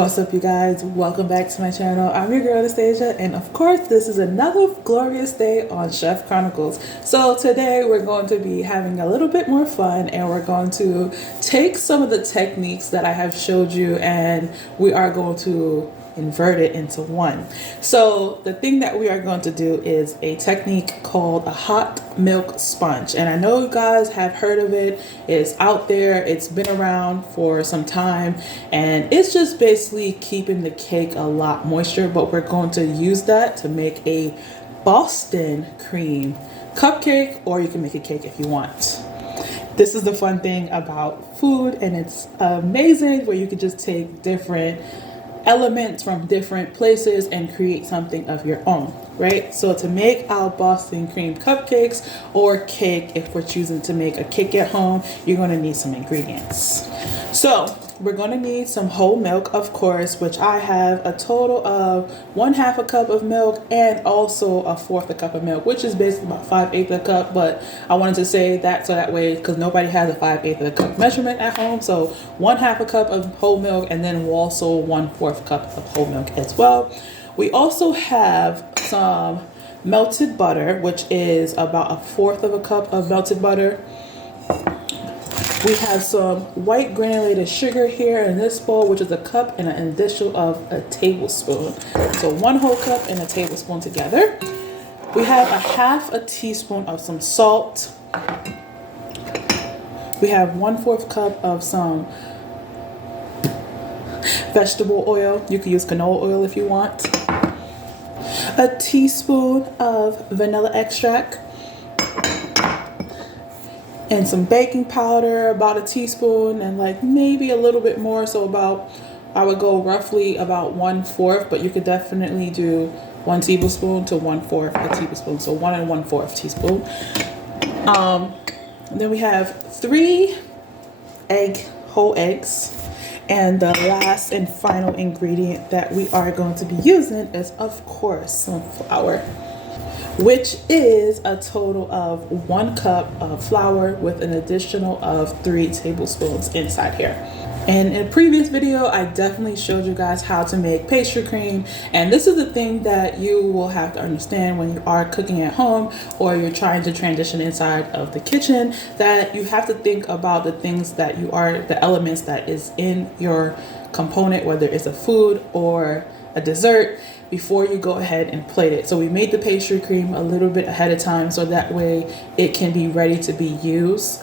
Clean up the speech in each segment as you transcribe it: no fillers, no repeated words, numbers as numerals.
What's up, you guys? Welcome back to my channel. I'm your girl Anastasia, and of course this is another glorious day on Chef Chronicles. So today we're going to be having a little bit more fun, and we're going to take some of the techniques that I have showed you and we are going to invert it into one. So the thing that we are going to do is a technique called a hot milk sponge, and I know you guys have heard of it. It's out there, it's been around for some time, and it's just basically keeping the cake a lot moisture, but we're going to use that to make a Boston cream cupcake, or you can make a cake if you want. This is the fun thing about food, and it's amazing where you can just take different elements from different places and create something of your own, right? So to make our Boston cream cupcakes or cake, if we're choosing to make a cake at home, you're going to need some ingredients. So we're going to need some whole milk, of course, which I have a total of 1/2 a cup of milk and also 1/4 a cup of milk, which is basically about 5/8 a cup. But I wanted to say that so that way, because nobody has a 5/8 of a cup measurement at home. So 1/2 a cup of whole milk, and then also 1/4 cup of whole milk as well. We also have some melted butter, which is about 1/4 of a cup of melted butter. We have some white granulated sugar here in this bowl, which is a cup and an additional of a tablespoon. So 1 whole cup and a tablespoon together. We have 1/2 teaspoon of some salt. We have 1/4 cup of some vegetable oil. You can use canola oil if you want. A teaspoon of vanilla extract. And some baking powder, about 1 teaspoon, and like maybe a little bit more. So about, I would go roughly about 1/4, but you could definitely do 1 tablespoon to 1/4 a tablespoon. So 1 1/4 teaspoon. Then we have 3 whole eggs. And the last and final ingredient that we are going to be using is, of course, some flour, which is a total of 1 cup of flour with an additional of 3 tablespoons inside here. And in a previous video, I definitely showed you guys how to make pastry cream. And this is the thing that you will have to understand when you are cooking at home or you're trying to transition inside of the kitchen, that you have to think about the things that the elements that is in your component, whether it's a food or a dessert, before you go ahead and plate it. So we made the pastry cream a little bit ahead of time so that way it can be ready to be used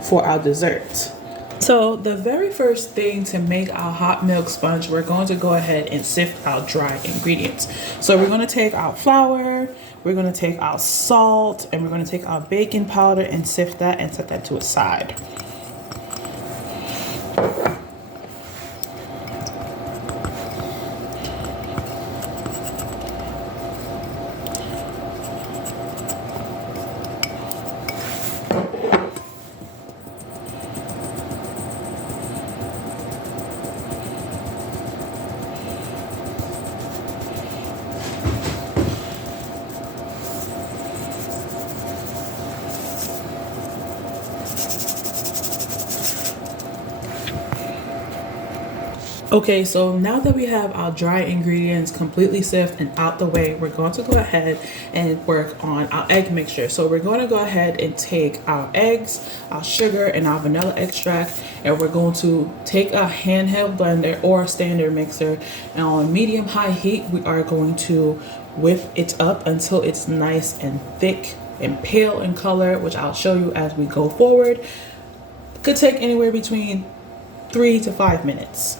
for our dessert. So the very first thing to make our hot milk sponge, we're going to go ahead and sift our dry ingredients. So we're going to take our flour, we're going to take our salt, and we're going to take our baking powder and sift that and set that to a side. Okay, so now that we have our dry ingredients completely sifted and out the way, we're going to go ahead and work on our egg mixture. So we're going to go ahead and take our eggs, our sugar, and our vanilla extract, and we're going to take a handheld blender or a standard mixer, and on medium-high heat, we are going to whip it up until it's nice and thick and pale in color, which I'll show you as we go forward. Could take anywhere between 3 to 5 minutes.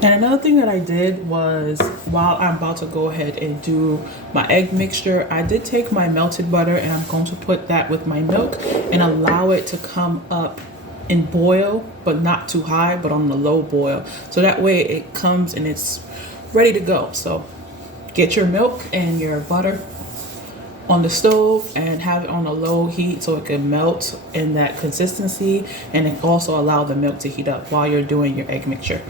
And another thing that I did was, while I'm about to go ahead and do my egg mixture, I did take my melted butter and I'm going to put that with my milk and allow it to come up and boil, but not too high, but on the low boil. So that way it comes and it's ready to go. So get your milk and your butter on the stove and have it on a low heat so it can melt in that consistency, and it also allow the milk to heat up while you're doing your egg mixture.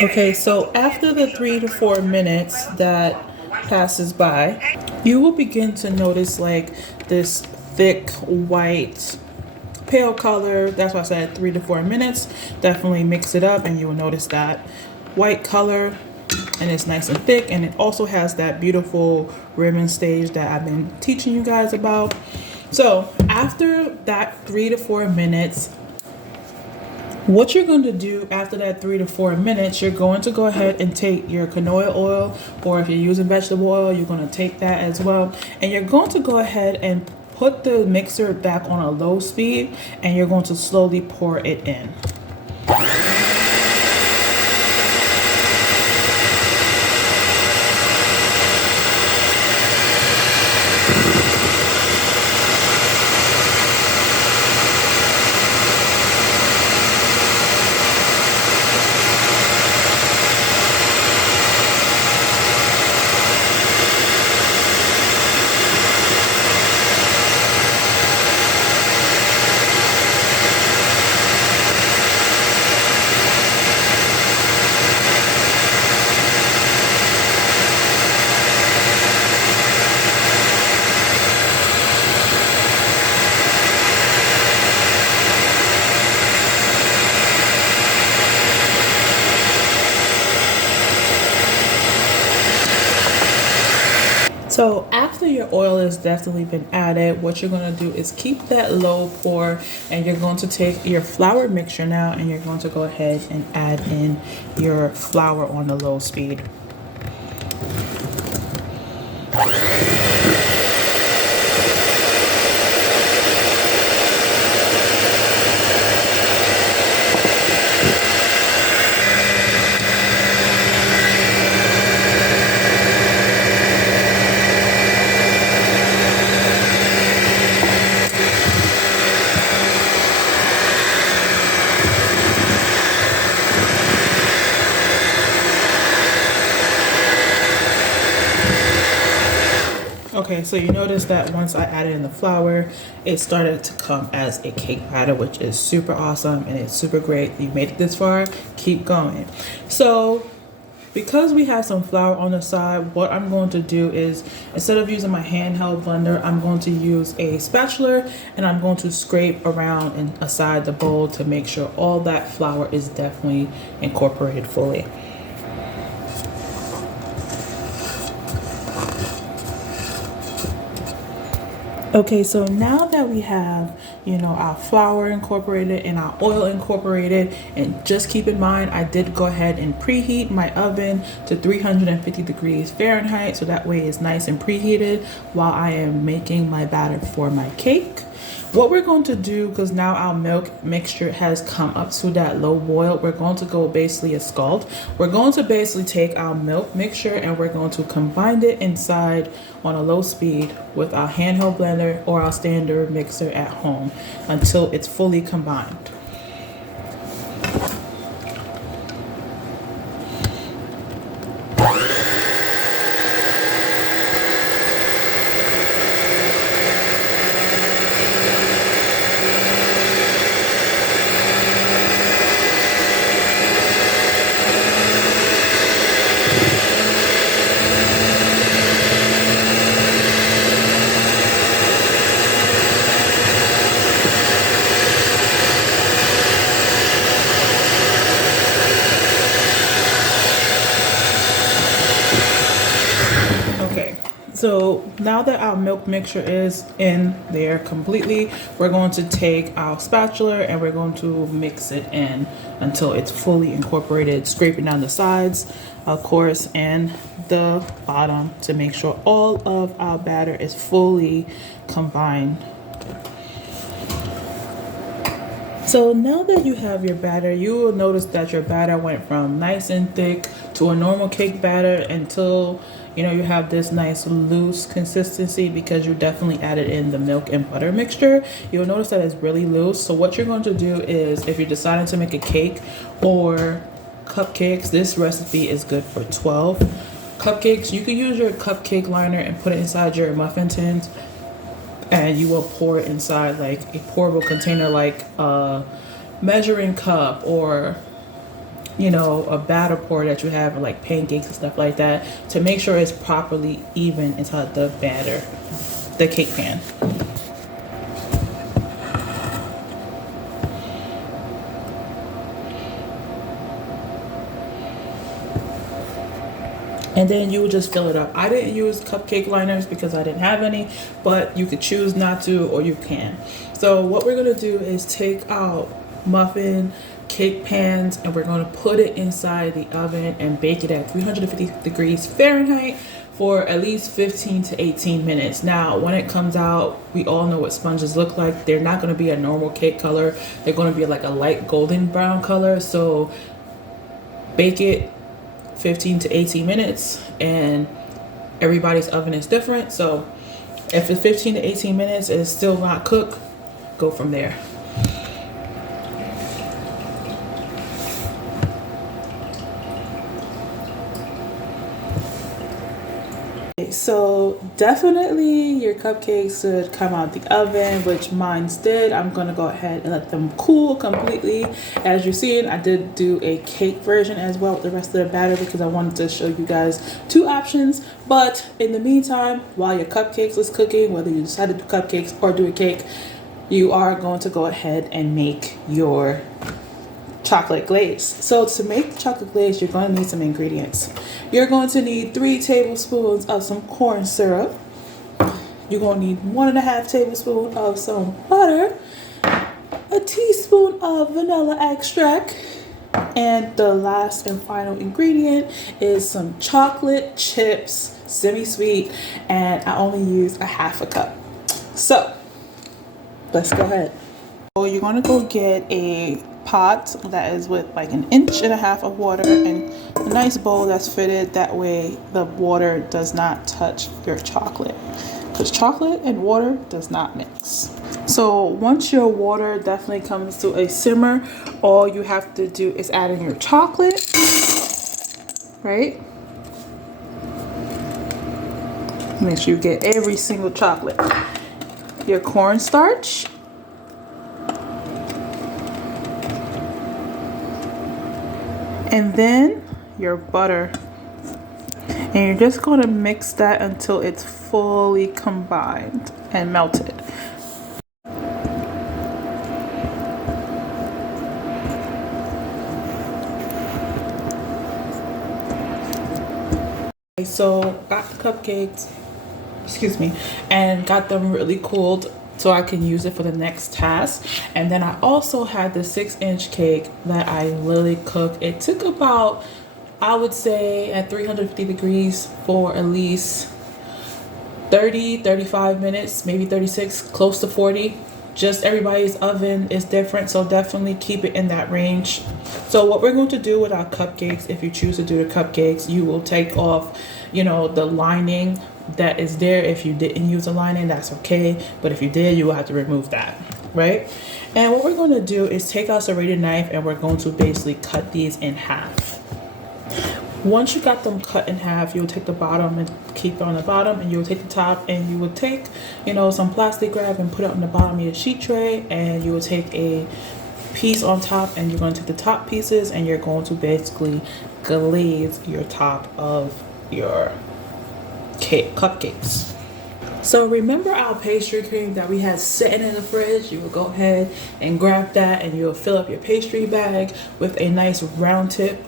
Okay, so after the 3 to 4 minutes that passes by, you will begin to notice like this thick white pale color. That's why I said 3 to 4 minutes. Definitely mix it up and you will notice that white color, and it's nice and thick, and it also has that beautiful ribbon stage that I've been teaching you guys about. So after that 3 to 4 minutes, what you're going to do after that 3 to 4 minutes, you're going to go ahead and take your canola oil, or if you're using vegetable oil, you're going to take that as well. And you're going to go ahead and put the mixer back on a low speed, and you're going to slowly pour it in. So after your oil has definitely been added, what you're going to do is keep that low pour, and you're going to take your flour mixture now, and you're going to go ahead and add in your flour on the low speed. Okay, so you notice that once I added in the flour, it started to come as a cake batter, which is super awesome and it's super great. You made it this far, keep going. So because we have some flour on the side, what I'm going to do is, instead of using my handheld blender, I'm going to use a spatula, and I'm going to scrape around and aside the bowl to make sure all that flour is definitely incorporated fully. Okay, so now that we have, our flour incorporated and our oil incorporated, and just keep in mind, I did go ahead and preheat my oven to 350 degrees Fahrenheit, so that way it's nice and preheated while I am making my batter for my cake. What we're going to do, because now our milk mixture has come up to that low boil, we're going to go basically a scald. We're going to basically take our milk mixture and we're going to combine it inside on a low speed with our handheld blender or our standard mixer at home until it's fully combined. So now that our milk mixture is in there completely, we're going to take our spatula and we're going to mix it in until it's fully incorporated, scraping down the sides, of course, and the bottom to make sure all of our batter is fully combined. So now that you have your batter, you will notice that your batter went from nice and thick to a normal cake batter until you have this nice loose consistency, because you definitely added in the milk and butter mixture. You'll notice that it's really loose. So what you're going to do is, if you're deciding to make a cake or cupcakes, this recipe is good for 12 cupcakes. You can use your cupcake liner and put it inside your muffin tins, and you will pour it inside like a pourable container, like a measuring cup or you know, a batter pour that you have like pancakes and stuff like that, to make sure it's properly even inside the batter, the cake pan. And then you would just fill it up. I didn't use cupcake liners because I didn't have any, but you could choose not to, or you can. So what we're gonna do is take out muffin cake pans and we're gonna put it inside the oven and bake it at 350 degrees Fahrenheit for at least 15 to 18 minutes. Now, when it comes out, we all know what sponges look like. They're not gonna be a normal cake color. They're gonna be like a light golden brown color. So bake it 15 to 18 minutes, and everybody's oven is different. So if it's 15 to 18 minutes and it's still not cooked, go from there. So definitely your cupcakes should come out the oven, which mine did. I'm gonna go ahead and let them cool completely. As you're seeing, I did do a cake version as well with the rest of the batter because I wanted to show you guys two options. But in the meantime, while your cupcakes is cooking, whether you decide to do cupcakes or do a cake, you are going to go ahead and make your chocolate glaze. So to make chocolate glaze, you're going to need some ingredients. You're going to need 3 tablespoons of some corn syrup. You're going to need 1.5 tablespoons of some butter, a teaspoon of vanilla extract, and the last and final ingredient is some chocolate chips, semi-sweet, and I only use 1/2 cup. So let's go ahead. So you're going to go get a pot that is with like 1.5 inches of water and a nice bowl that's fitted. That way the water does not touch your chocolate, because chocolate and water does not mix. So once your water definitely comes to a simmer, all you have to do is add in your chocolate, right? Make sure you get every single chocolate. Your cornstarch, and then your butter, and you're just going to mix that until it's fully combined and melted. So got the cupcakes, excuse me, and got them really cooled so I can use it for the next task. And then I also had the 6-inch cake that I literally cooked. It took about, I would say, at 350 degrees for at least 35 minutes, maybe 36, close to 40. Just everybody's oven is different, so definitely keep it in that range. So what we're going to do with our cupcakes, if you choose to do the cupcakes, you will take off, you know, the lining that is there. If you didn't use a lining, that's okay, but if you did, you will have to remove that, right? And what we're going to do is take our serrated knife and we're going to basically cut these in half. Once you got them cut in half, you'll take the bottom and keep it on the bottom, and you'll take the top and you would take, you know, some plastic wrap and put it on the bottom of your sheet tray, and you will take a piece on top and you're going to take the top pieces and you're going to basically glaze your top of your cupcakes. So remember our pastry cream that we had sitting in the fridge? You will go ahead and grab that and you'll fill up your pastry bag with a nice round tip,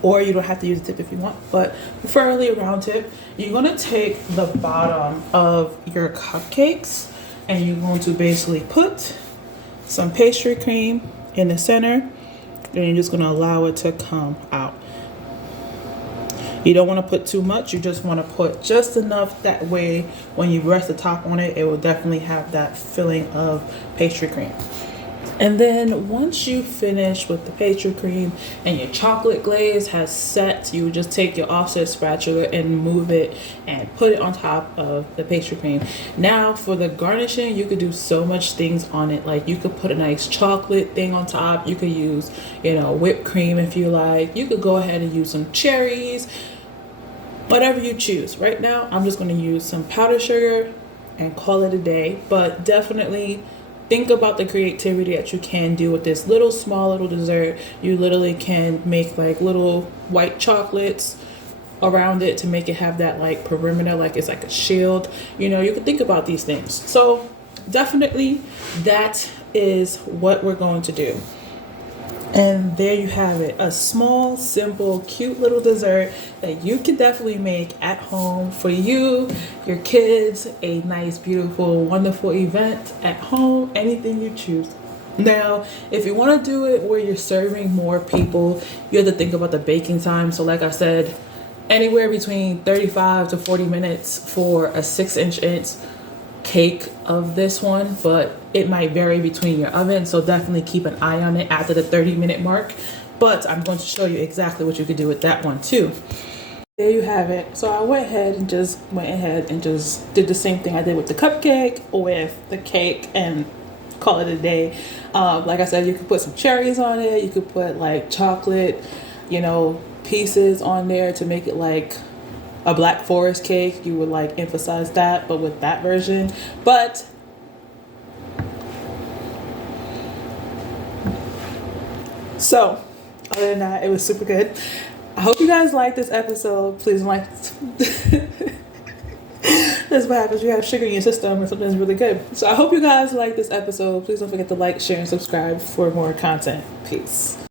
or you don't have to use a tip if you want, but preferably a round tip. You're going to take the bottom of your cupcakes and you're going to basically put some pastry cream in the center, and you're just going to allow it to come out. You don't want to put too much, you just want to put just enough, that way when you rest the top on it, it will definitely have that filling of pastry cream. And then once you finish with the pastry cream and your chocolate glaze has set, you just take your offset spatula and move it and put it on top of the pastry cream. Now for the garnishing, you could do so much things on it. Like you could put a nice chocolate thing on top. You could use, you know, whipped cream if you like. You could go ahead and use some cherries, whatever you choose. Right now, I'm just going to use some powdered sugar and call it a day. But definitely think about the creativity that you can do with this little small little dessert. You literally can make like little white chocolates around it to make it have that like perimeter, like it's like a shield. You know, you can think about these things. So definitely that is what we're going to do. And there you have it, a small, simple, cute little dessert that you can definitely make at home for you, your kids, a nice, beautiful, wonderful event at home, anything you choose. Now, if you want to do it where you're serving more people, you have to think about the baking time. So like I said, anywhere between 35 to 40 minutes for a 6-inch cake of this one, but it might vary between your oven, so definitely keep an eye on it after the 30-minute mark. But I'm going to show you exactly what you could do with that one too. There you have it. So I went ahead and just did the same thing I did with the cupcake with the cake and call it a day. Like I said, you could put some cherries on it, you could put like chocolate, you know, pieces on there to make it like a Black Forest cake. You would like emphasize that, but with that version. But so other than that, it was super good. I hope you guys liked this episode. Please like that's what happens. You have sugar in your system and something's really good. So I hope you guys like this episode. Please don't forget to like, share, and subscribe for more content. Peace.